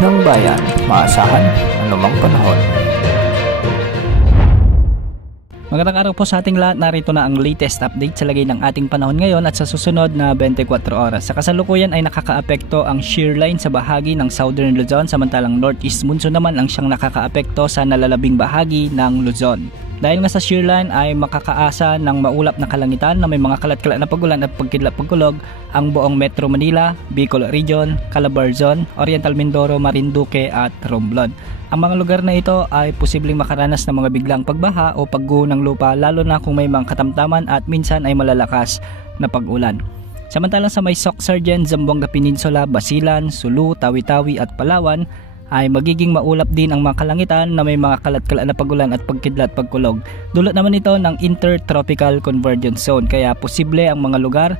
ng bayan, maasahan anumang panahon. Magandang araw po sa ating lahat. Narito na ang latest update sa lagay ng ating panahon ngayon at sa susunod na 24 oras. Sa kasalukuyan ay nakakaapekto ang shear line sa bahagi ng Southern Luzon, samantalang Northeast Monsoon naman ang siyang nakakaapekto sa nalalabing bahagi ng Luzon. Dahil nga sa shear line ay makakaasa ng maulap na kalangitan na may mga kalat-kalat na pagulan at pagkidlat-pagkulog ang buong Metro Manila, Bicol Region, Calabarzon, Oriental Mindoro, Marinduque at Romblon. Ang mga lugar na ito ay posibleng makaranas ng mga biglang pagbaha o pagguho ng lupa, lalo na kung may mga katamtaman at minsan ay malalakas na pag-ulan. Samantalang sa may Soc-Sargen, Zamboanga Peninsula, Basilan, Sulu, Tawi-Tawi at Palawan ay magiging maulap din ang mga kalangitan na may mga kalat-kalat na pagulan at pagkidlat-pagkulog. Dulot naman ito ng Intertropical Convergence Zone, kaya posible ang mga lugar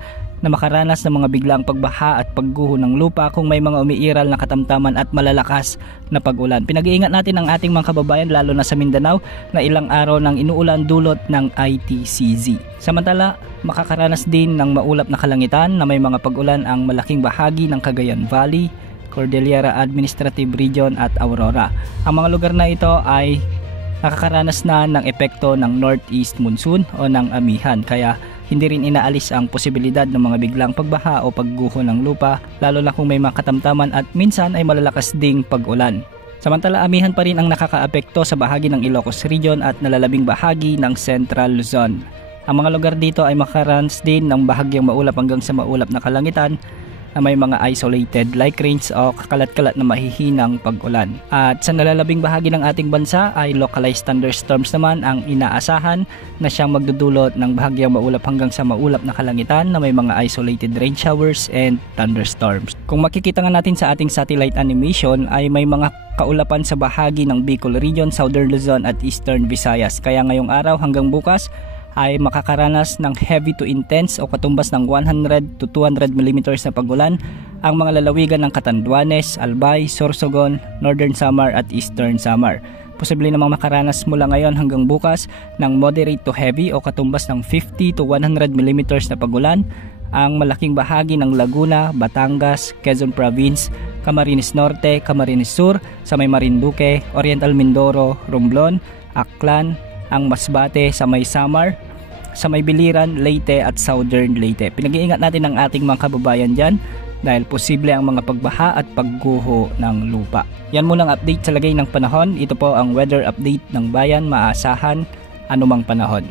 na makaranas ng mga biglang pagbaha at pagguho ng lupa kung may mga umiiral na katamtaman at malalakas na pag-ulan. Pinag-iingat natin ang ating mga kababayan lalo na sa Mindanao na ilang araw ng inuulan dulot ng ITCZ. Samantala, makakaranas din ng maulap na kalangitan na may mga pag-ulan ang malaking bahagi ng Cagayan Valley, Cordillera Administrative Region at Aurora. Ang mga lugar na ito ay nakakaranas na ng epekto ng Northeast Monsoon o ng amihan, kaya hindi rin inaalis ang posibilidad ng mga biglang pagbaha o pagguho ng lupa, lalo na kung may mga katamtaman at minsan ay malalakas ding pag-ulan. Samantala, amihan pa rin ang nakakaapekto sa bahagi ng Ilocos Region at nalalabing bahagi ng Central Luzon. Ang mga lugar dito ay makakaranas din ng bahagyang maulap hanggang sa maulap na kalangitan na may mga isolated light rains o kakalat-kalat na mahihinang pag-ulan. At sa nalalabing bahagi ng ating bansa ay localized thunderstorms naman ang inaasahan na siyang magdudulot ng bahagyang maulap hanggang sa maulap na kalangitan na may mga isolated rain showers and thunderstorms. Kung makikita nga natin sa ating satellite animation ay may mga kaulapan sa bahagi ng Bicol Region, Southern Luzon at Eastern Visayas. Kaya ngayong araw hanggang bukas ay makakaranas ng heavy to intense o katumbas ng 100 to 200 mm na pagulan ang mga lalawigan ng Catanduanes, Albay, Sorsogon, Northern Samar at Eastern Samar. Posible namang makaranas mula ngayon hanggang bukas ng moderate to heavy o katumbas ng 50 to 100 mm na pagulan ang malaking bahagi ng Laguna, Batangas, Quezon Province, Camarines Norte, Camarines Sur, sa may Marinduque, Oriental Mindoro, Romblon, Aklan, ang Masbate, sa may Samar, sa may Biliran, Leyte at Southern Leyte. Pinag-iingat natin ang ating mga kababayan dyan dahil posible ang mga pagbaha at pagguho ng lupa. Yan munang update sa lagay ng panahon. Ito po ang weather update ng bayan, maasahan anumang panahon.